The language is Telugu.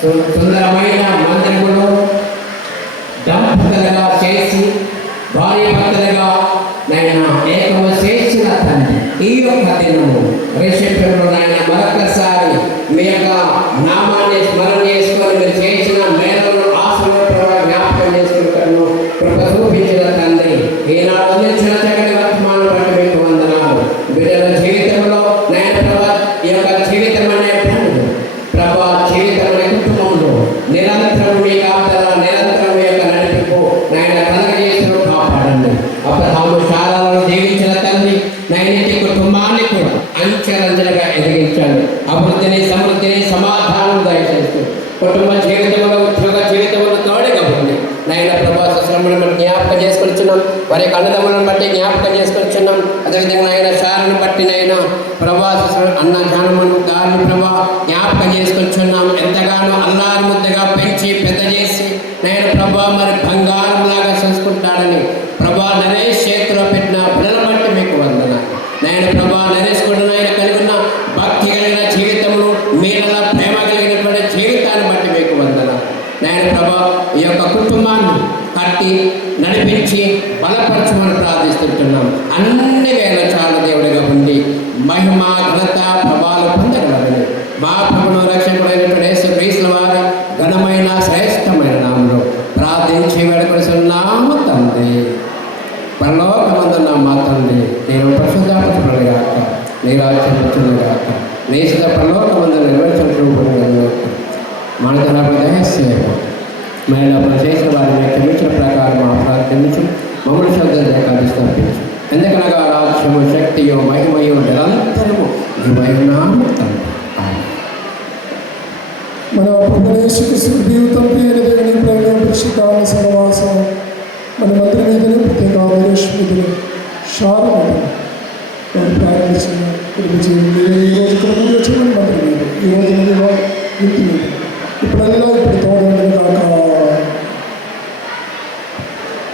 సుందరమైన మందిరములో దంపతులుగా చేసి భార్యాభర్తలుగా నైనా ఏకమ చేసిన తండ్రి, ఈ యొక్క దినము రిసెప్షన్లో నాయన మరొకసారి మీ యొక్క నామాన్ని స్మరణ చేసుకొని మీరు చేసిన మేలను ఆశలు జ్ఞాపకం చేసుకుంటాను. కృప చూపించిన తండ్రి, ఈనాడు అందించిన చక్కటి వర్తమానం బట్టి మీకు వందనాలు. బిడ్డల జీవితంలో నాయన ప్రభా ఈ యొక్క జీవితం అనే ప్రభా జీవితం అనే కుటుంబంలో నిరంతరం మీ కాపుదల, నిరంతరం మీ యొక్క నడిపింపు నాయన కలగజేసిన కాపాడండి. అబ్రహాము శారాలను జీవించిన తండ్రి నైనిటి కుటుంబాన్ని కూడా అంచెలంచెలుగా ఎదిగించండి. అభివృద్ధిని, సమృద్ధిని, సమాధానం దయచేస్తూ కుటుంబ జీవితంలో, ఉద్యోగ జీవితంలో తోడుగా ఉంది నైనా ప్రభా శ్రమను మనం జ్ఞాపకం చేసుకొచ్చున్నాం. వారి యొక్క అన్నదమ్ములను బట్టి జ్ఞాపకం చేసుకొచ్చున్నాం. అదేవిధంగా ఆయన శాలను బట్టి నైనా ప్రభా అన్న జ్ఞానమును దారిని ప్రభా జ్ఞాపకం చేసుకొచ్చున్నాం. ఎంతగానో అల్లారి ముద్దగా పెంచి పెద్ద చేసి నేను ప్రభా మరి బంగారం లాగా చూసుకుంటాడని ప్రభా నరేష్ చేతిలో పెట్టిన పిల్లల బట్టి మీకు వందనాలు. నేను ప్రభా నరేష్ కూడా ఆయన కలిగి ఉన్న భక్తి కలిగిన జీవితమును, మీల ప్రేమ కలిగినటువంటి జీవితాన్ని బట్టి మీకు వందనాలు. నేను ప్రభా ఈ యొక్క కుటుంబాన్ని కట్టి నడిపించి బలపరచమని ప్రార్థిస్తుంటున్నాం. అన్ని వేళ చాలా దేవుడిగా ఉండి మహిమ, ఘనత, ప్రభావాలు పొందగలరని మా ప్రభువును రక్షకుడైనటువంటి యేసుక్రీస్తు వారి ఘనమైన శ్రేష్టమైన నామములో ప్రార్థించి వేడుకొనుచున్నాము తండ్రి. పరలోకమందున్న మా తండ్రి, నేను పరిశుద్ధపరచబడుగాక, నీ రాజ్యం వచ్చునుగాక, నీ సిద్ధ పరలోకమందు నెరవేర్చుకుంటున్నాను. మనకు దయచేయ మహిళ చేసిన వారిని క్షమించిన ప్రకారం మా ప్రార్థించు, మమ్మల్ని శ్రద్ధగా కలిసి ఎందుకనగా రాజ్యము, శక్తియో, మహిమయో నిరంతరము ఈ మహిమనామము తండ్రి. మన ప్రదేశకు జీవితం దేవుని ప్రేమ పరిశుద్ధాల సహవాసం మన మంత్రి మీదనే ప్రత్యేక ఆదరేష్ మీదనే షారు మీద ప్రారంభించిన కుటుంబ జీవితం ఈరోజు కుటుంబంలో వచ్చిన మంత్రి మీద ఈరోజు మీద ఇంటి మీద ఇప్పుడల్లా ఇప్పుడు తోడండి కాక